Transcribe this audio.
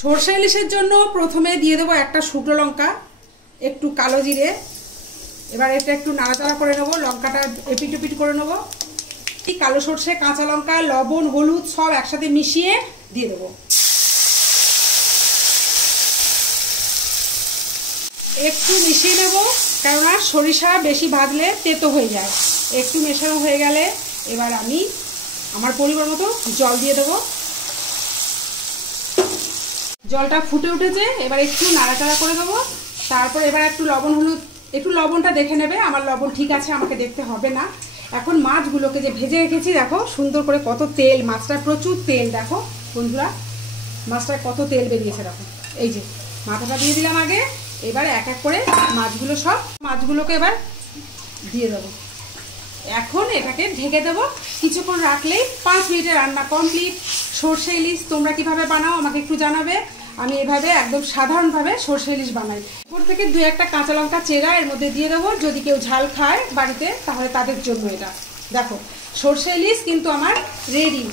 সরষে ইলিশের জন্য প্রথমে দিয়ে দেবো একটা শুকনো লঙ্কা, একটু কালো জিরে। এবার এটা একটু নাড়াচাড়া করে নেবো, লঙ্কাটা এপিট ওপিট করে নেবো। কালো সরষে, কাঁচা লঙ্কা, লবণ, হলুদ সব একসাথে মিশিয়ে দিয়ে দেবো। একটু মিশিয়ে নেব, কেননা সরিষা বেশি ভাজলে তেতো হয়ে যায়। একটু মেশানো হয়ে গেলে এবার আমি আমার পরিমাণ মতো জল দিয়ে দেবো। জলটা ফুটে উঠেছে, এবার একটু নাড়াচাড়া করে দেবো। তারপর এবার একটু লবণ হলুদ, একটু লবণটা দেখে নেবে, আমার লবণ ঠিক আছে, আমাকে দেখতে হবে না। এখন মাছগুলোকে যে ভেজে রেখেছি দেখো সুন্দর করে কত তেল, মাছটার প্রচুর তেল। দেখো বন্ধুরা মাছটায় কত তেল বেরিয়েছে। দেখো এই যে মাথাটা দিয়ে দিলাম আগে। এবার এক এক করে মাছগুলো, সব মাছগুলোকে এবার দিয়ে দেবো। এখন এটাকে ঢেকে দেবো, কিছুক্ষণ রাখলেই 5 মিনিটে রান্না কমপ্লিট। সরষে ইলিশ তোমরা কিভাবে বানাও আমাকে একটু জানাবে। আমি এভাবে একদম সাধারণভাবে সরষে ইলিশ বানাই। উপর থেকে 2-1টা কাঁচা লঙ্কা চেরা এর মধ্যে দিয়ে দেবো, যদি কেউ ঝাল খায় বাড়িতে তাহলে তাদের জন্য এটা। দেখো সরষে ইলিশ কিন্তু আমার রেডি।